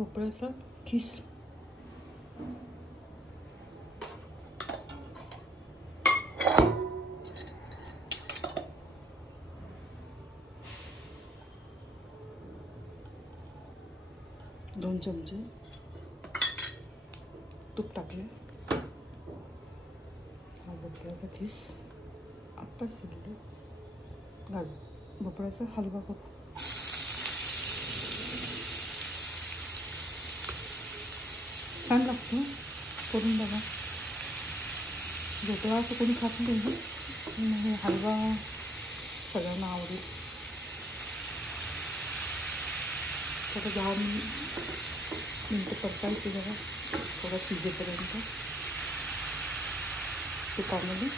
भोपळ्याचा किस. दोन चमचे तूप टाकले. हा भोपळ्याचा किस आत्ता शिजले. घालू भोपळ्याचा हलवा करू. छान लागतो, करून बघा. भोपळा असं कोणी खात नाही, हे हलवा सगळ्यांना आवडेल. थोडं 10 मिनटं परतायचं जरा, थोडं शिजेपर्यंत तुपामध्ये.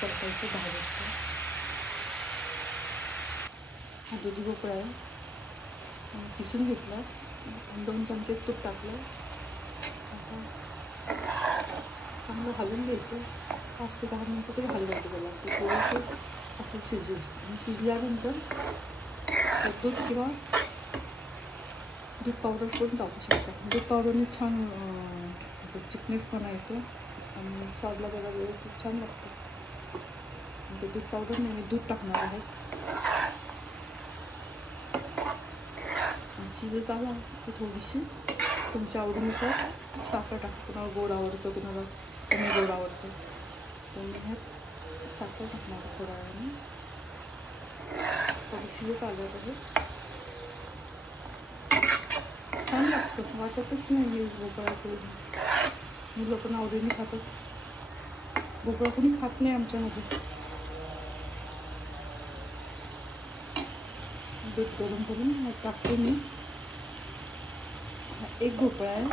परतायचं भाजायचं. हा दुधी भोपळा आहे, किसून घेतला. 2 चमचे तूप टाकलं. आता चांगलं हलवून घ्यायचं. 5 ते 10 मिनटं तरी हलवायचं त्याला. ते थोडंसं असं शिजेल. आणि शिजल्यानंतर दूध किंवा दूध पावडर करून टाकू शकता. दूध पावडरने छान चिकनेसपणा येतो आणि स्वादला त्याला व्यवस्थित छान लागतं. ते दूध पावडर नाही, मी दूध टाकणार आहे. शिजत आला की थोडीशी तुमच्या आवडीनुसार साखर टाकतो. कुणाला गोड आवडतं, कुणाला कमी गोड आवडतं. तर मी ह्यात साखर टाकणार थोड्या वेळाने. थोडी शिजत आल्यावर आहे छान लागतं. वाटतच नाही भोपळाचं. मुलं पण आवडीने खातात. भोपळा कोणी खात नाही आमच्यामध्ये. दूध गरम करून टाकते मी. एक भोपळा आहे.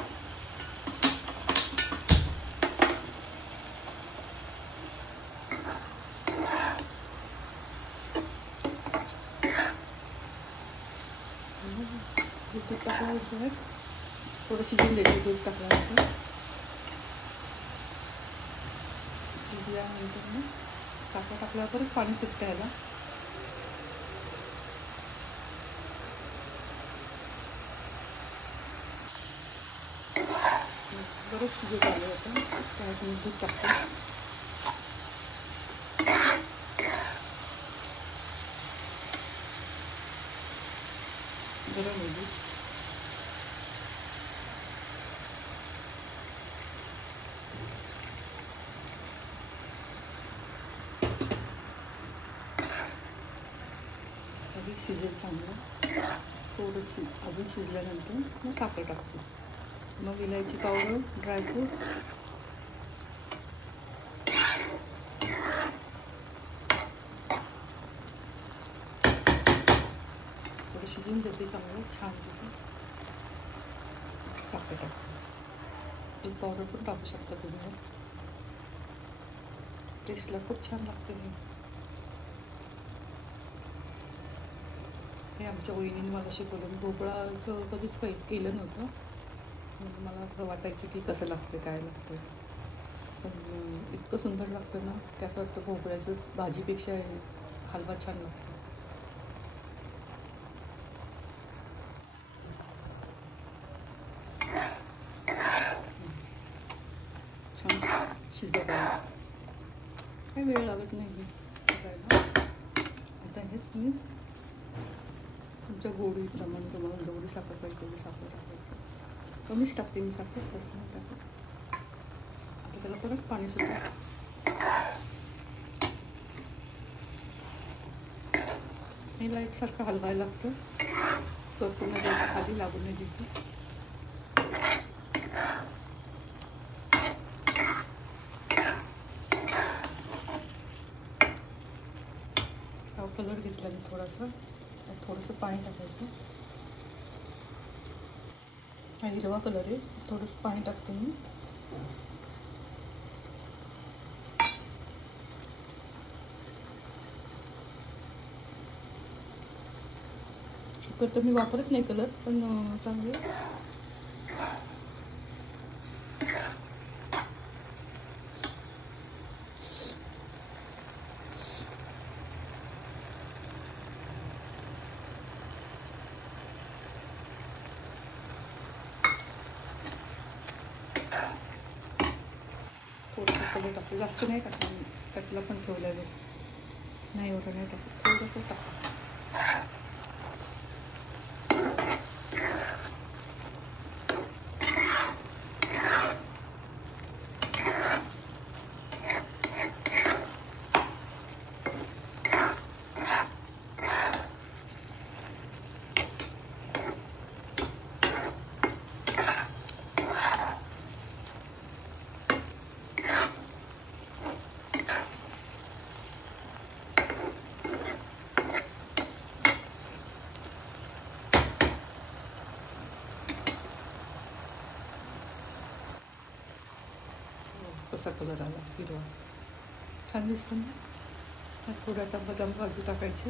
दूध टाकल्यानंतर थोडं शिजून द्यायचं. दूध टाकल्यानंतर शिजल्यानंतर मग साखर टाकल्यावर परत पाणी सुटतं याला. बरंच शिजत आलं होतं. त्यात मी दूध टाकते. गरम आहे दूध. आधी शिजेल चांगलं. थोडं अजून शिजल्यानंतर मग साखर टाकते. मग इलायची पावडर, ड्रायफ्रूट, थोडं शिजून देते चांगलं छान होतं. साखर टाकते. दूध पावडर पण टाकू शकता तुम्ही. टेस्टला खूप छान लागते. हे आमच्या वहिनीने मला शिकवलं. भोपळाचं कधीच केलं नव्हतं. मला असं वाटायचं की कसं लागतं, काय लागतं. पण इतकं सुंदर लागतं ना की असं वाटतं भोपळ्याचं भाजीपेक्षा हलवा छान लागतो. छान शिजत आहे. काही वेळ लागत नाही शिजायला. आता हे तुम्ही तुमच्या गोडीप्रमाणे तुम्हाला जेवढी साखर पाहिजे तेवढी साखर टाकायची. कमीच टाकते मी साखर, जास्त नाही टाकत. आता त्याला परत पाणी सुटतं. हिला एकसारखं हलवायला लागतं. परतून द्यायचं, खाली लागून नाही द्यायचं. कलर घेतला मी थोडासा, थोडंसं पाणी टाकायचं. हा हिरवा कलर आहे, थोडंसं पाणी टाकते मी. तर मी वापरत नाही कलर, पण चांगले. थोडंसं कलर टाकू, जास्त नाही टाकणार मी. कटला पण ठेवला आहे, नाही एवढं नाही टाकू, थोडंसं टाकू. कसा कलर आला हिरवा, छान दिसतं ना. थोडं आता बदाम काजू टाकायचे,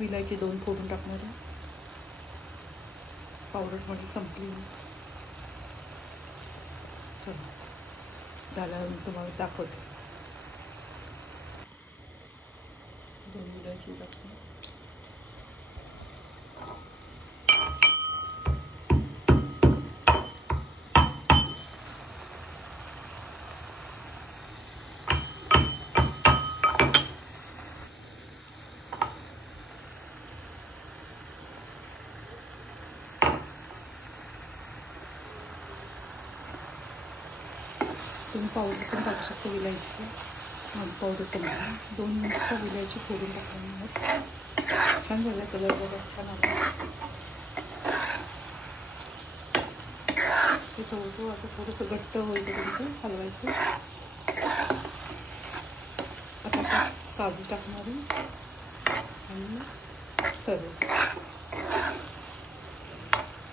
विलायची 2 फोडून टाकणार आहे. पावडरमध्ये संपली. चला, झाल्यावर मी तुम्हाला दाखवते. 2 विलायची टाकते. तुम्ही पावडर पण टाकू शकता विलायची. माझी पावडर समजा 2 मिनिटं विलायची फोडून टाकल्यानंतर छान झाला कलर बघा, छान आला. ते थोडं आता थोडंसं घट्ट होईपर्यंत हलवायचं. आता काजू टाकणार आणि सर्व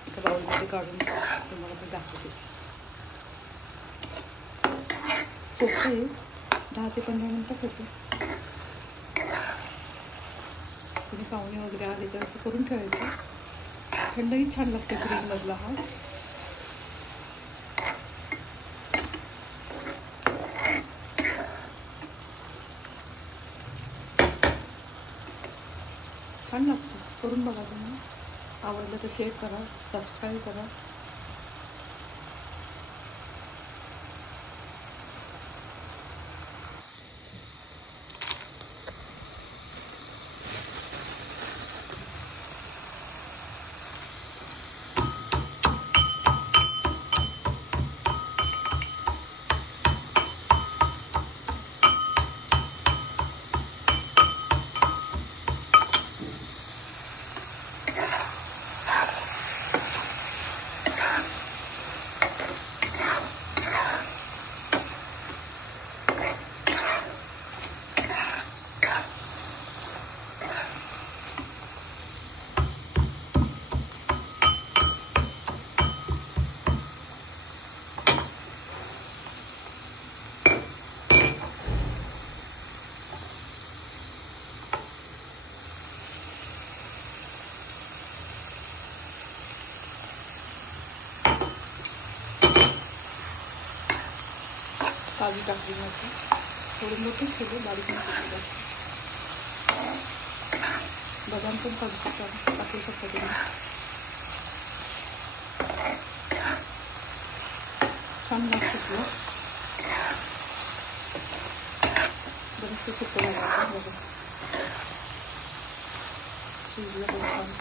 एका बाउलमध्ये काढून तुम्हाला ते दाखवते. सोपं आहे, 10 ते 15 मिनटं होते. तुम्ही पाहुणे वगैरे आले तर असं करून ठेवायचं. थंडही छान लागते फ्रीजमधला हा. छान लागतो, करून बघा तुम्ही. आवडलं तर शेअर करा, सबस्क्राईब करा. काजू टाकली माझी, थोडं मोठंच केलं, बारीक नाही केलं. बदाम पण टाकू शकता तुम्ही. छान लागतं. बरंचसं सुकं लागतं बघा, शिजलं पण छान.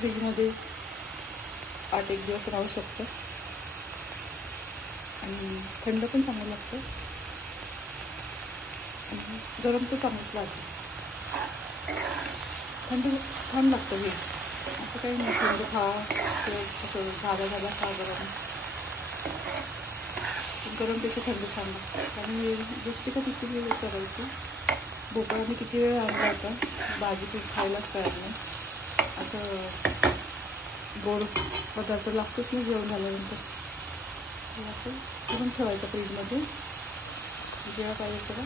फ्रीजमध्ये 8-1 दिवस राहू शकतं आणि थंड पण चांगलं लागतं. गरम तर चांगलंच लागतं. थंड छान लागतं हे. असं काही नाही थंड खा किंवा असं झाला खा गरम. गरमपेक्षा थंड छान लागतं. आणि दुसरी का तिसरी वेळ करायची. भोपळा मी किती वेळ आणला होता, भाजी तू खायलाच तयार नाही. असं गोड पदार्थ लागतोच नाही जेवण झाल्यानंतर. असं करून ठेवायचं फ्रीजमध्ये. जेव्हा पाहिजे तेव्हा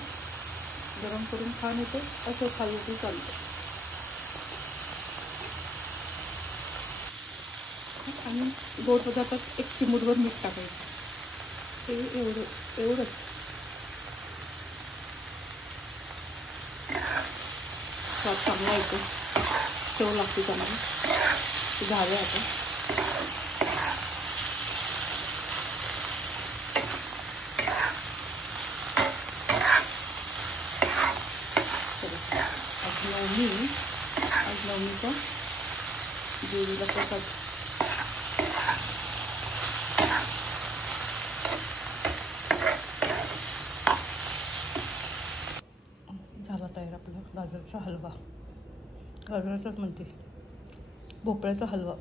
गरम करून छान येतं. असं खाल्लं की चालतं. आणि गोड पदार्थात एक चिमूटभर मीठ टाकायचं. ते एवढंच. स्वाद चांगला येतो, चव लागते चांगली. ते झालं आता. आज नवमीचा देवीला प्रसाद. झाला तयार आपला गाजराचा हलवा. गाजराचाच म्हणते, भोपळ्याचा हलवा.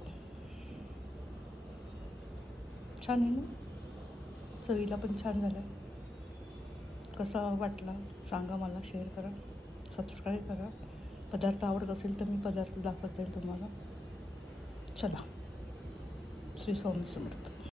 छान आहे ना, चवीला पण छान झाला. कसा वाटला सांगा मला, शेअर करा, सबस्क्राईब करा. पदार्थ आवडत असेल तर मी पदार्थ दाखवत जाईल तुम्हाला. चला, श्री स्वामी समर्थ.